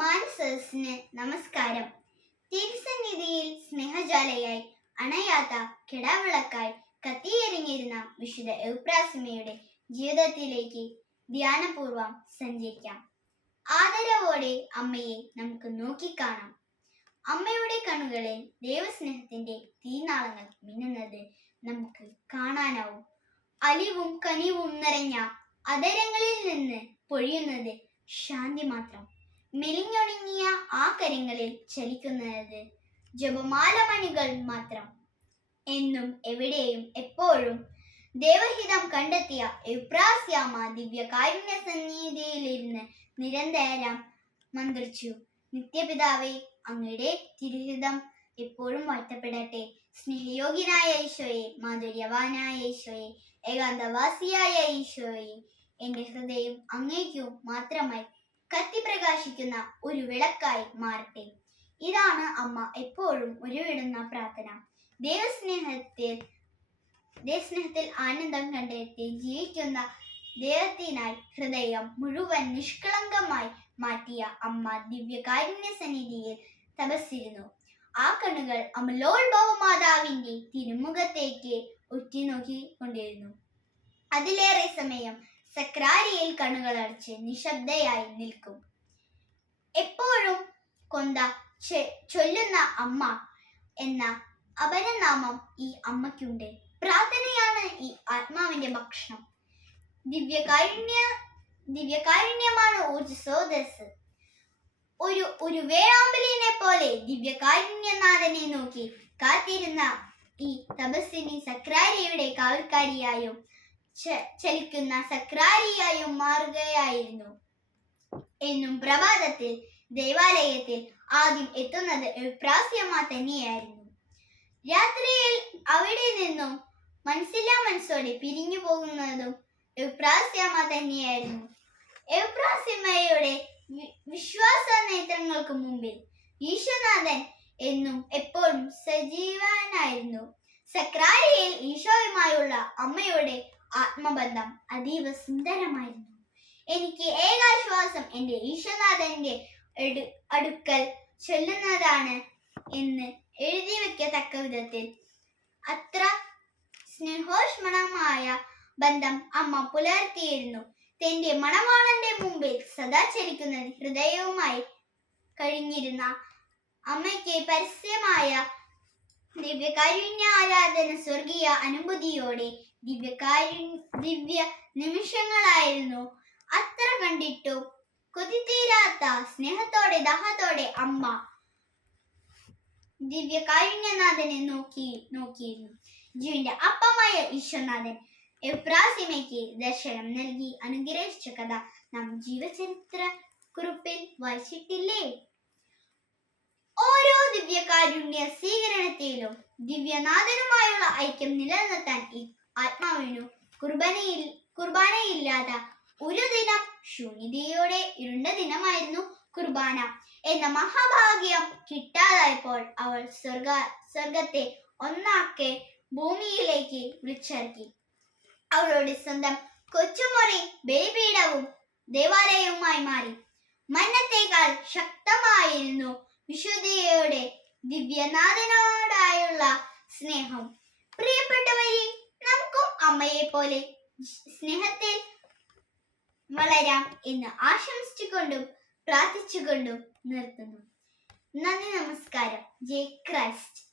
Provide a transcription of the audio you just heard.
മാനസസിന് നമസ്കാരം. തിരുസന്നിധിയിൽ സ്നേഹജാലയായി അണയാത്ത കിടാവിളക്കായി കത്തിയെറിഞ്ഞിരുന്ന വിശുദ്ധ എൗപ്രാസിമയുടെ ജീവിതത്തിലേക്ക് ധ്യാനപൂർവം സഞ്ചരിക്കാം. ആദരവോടെ അമ്മയെ നമുക്ക് നോക്കിക്കാണാം. അമ്മയുടെ കണ്ണുകളിൽ ദൈവസ്നേഹത്തിന്റെ തീനാളങ്ങൾ മിന്നുന്നത് നമുക്ക് കാണാനാവും. അലിവും കനിവും നിറഞ്ഞ അതരങ്ങളിൽ നിന്ന് പൊഴിയുന്നത് ശാന്തി മാത്രം മെലിഞ്ഞൊടുങ്ങിയ ആ കരങ്ങളിൽ ചലിക്കുന്നത് ജപമാലമണികൾ മാത്രം. എന്നും എവിടെയും എപ്പോഴും ദേവഹിതം കണ്ടെത്തിയ എബ്രാസ്യാമ ദിവ്യ കാരുണ്യ സന്നിധിയിലിരുന്ന് നിരന്തരം മന്ത്രിച്ചു. നിത്യപിതാവേ അങ്ങയുടെ തിരുഹിതം എപ്പോഴും വാഴ്ത്തപ്പെടട്ടെ. സ്നേഹയോഗ്യനായ ഈശോയെ മാധുര്യവാനായ ഈശോയെ ഏകാന്തവാസിയായ ഈശോയെ എന്റെ ഹൃദയം അങ്ങേക്കു മാത്രമായി കത്തിപ്രകാശിക്കുന്ന ഒരു വിളക്കായി മാറട്ടെ. ഇതാണ് അമ്മ എപ്പോഴും ഉരുവിടുന്ന പ്രാർത്ഥന. ദൈവസ്നേഹത്തിൽ ദൈവസ്നേഹത്തിൽ ആനന്ദം കണ്ടെത്തി ജീവിക്കുന്ന ദൈവത്തിനായി ഹൃദയം മുഴുവൻ നിഷ്കളങ്കമായി മാറ്റിയ അമ്മ ദിവ്യകാരുണ്യ സന്നിധിയിൽ തപസ്സിരുന്നു. ആ കണ്ണുകൾ അമലോത്ഭവ മാതാവിന്റെ തിരുമുഖത്തേക്ക് ഉറ്റുനോക്കി കൊണ്ടിരുന്നു അതിലേറെ സമയം സക്രാരിയിൽ കണ്ണുകളടച്ച് നിശബ്ദയായി നിൽക്കും. എപ്പോഴും കൊന്ത ചൊല്ലുന്ന അമ്മ എന്ന അപരനാമം ഈ അമ്മയ്ക്കുണ്ട്. പ്രാർത്ഥനയാണ് ഈ ആത്മാവിന്റെ ഭക്ഷണം. ദിവ്യകാരുണ്യ ദിവ്യകാരുണ്യമാണ് ഊർജസ്രോതസ് ഒരു ഒരു വേഴാമ്പലിനെ പോലെ ദിവ്യകാരുണ്യനാഥനെ നോക്കി കാത്തിരുന്ന ഈ തപസ്വിനി സക്രാരിയുടെ കാവൽക്കാരിയായും ചലിക്കുന്ന സക്രാരിയായും മാറുകയായിരുന്നു എന്നും പ്രഭാതത്തിൽ ദേവാലയത്തിൽ ആദ്യം എത്തുന്നത് എപ്രാസ്യമ്മ തന്നെയായിരുന്നു. രാത്രിയിൽ അവിടെ നിന്നും മനസ്സില്ലാ മനസ്സോടെ പിരിഞ്ഞു പോകുന്നതും എപ്രാസ്യമ്മ തന്നെയായിരുന്നു. എപ്രാസ്യമ്മയുടെ വിശ്വാസ നേത്രങ്ങൾക്ക് മുമ്പിൽ ഈശ്വനാഥൻ എന്നും എപ്പോഴും സജീവനായിരുന്നു. സക്രാരിയിൽ ഈശോയുമായുള്ള അമ്മയുടെ ആത്മബന്ധം അതീവ സുന്ദരമായിരുന്നു. എനിക്ക് ഏകാശ്വാസം എന്റെ ഈശ്വനാഥന്റെ അടുക്കൽ ചൊല്ലുന്നതാണ് എന്ന് എഴുതി വെക്കത്തക്ക വിധത്തിൽ. അത്ര സ്നേഹോഷ്മണമായ ബന്ധം അമ്മ പുലർത്തിയിരുന്നു. തന്റെ മണവാളന്റെ മുമ്പിൽ സദാ ചലിക്കുന്ന ഹൃദയവുമായി കഴിഞ്ഞിരുന്ന അമ്മയ്ക്ക് പരസ്യമായ ദിവ്യകാരുണ്യ ആരാധന സ്വർഗീയ അനുഭൂതിയോടെ ദിവ്യ നിമിഷങ്ങളായിരുന്നു. അത്ര കണ്ടിട്ടു. കൊതി തീരാത്ത സ്നേഹത്തോടെ ദാഹത്തോടെ അമ്മ ദിവ്യകാരുണ്യനാഥനെ നോക്കി നോക്കിയിരുന്നു. ജീവന്റെ അപ്പമായ ഈശ്വനാഥൻ എപ്രാസിമയ്ക്ക് ദർശനം നൽകി. അനുഗ്രഹിച്ച കഥ നാം ജീവചരിത്ര കുറിപ്പിൽ വായിച്ചിട്ടില്ലേ? ഓരോ ദിവ്യകാരുണ്യ സ്വീകരണത്തിലും ദിവ്യനാഥനുമായുള്ള ഐക്യം നിലനിർത്താൻ ഈ ആത്മാവിനു കുർബാനയിൽ കുർബാനയില്ലാത്ത ഒരു ദിനം ശൂന്യതയോടെ ഇരുണ്ട ദിനമായിരുന്നു കുർബാന. എന്ന മഹാഭാഗ്യം കിട്ടാതായപ്പോൾ അവൾ സ്വർഗ സ്വർഗത്തെ ഒന്നാക്കെ ഭൂമിയിലേക്ക് വിളിച്ചിറക്കി. അവളുടെ സ്വന്തം കൊച്ചുമുറി ബലിപീഠവും ദേവാലയവുമായി മാറി. മന്നത്തേക്കാൾ ശക്തമായിരുന്നു വിശുദ്ധിയോടെ ദിവ്യനാഥനോടായുള്ള സ്നേഹം. അമ്മയെ പോലെ സ്നേഹത്തിൽ വളരാം എന്ന് ആശംസിച്ചുകൊണ്ടും പ്രാർത്ഥിച്ചുകൊണ്ടും നിർത്തുന്നു. നന്ദി നമസ്കാരം. ജയ് ക്രൈസ്റ്റ്.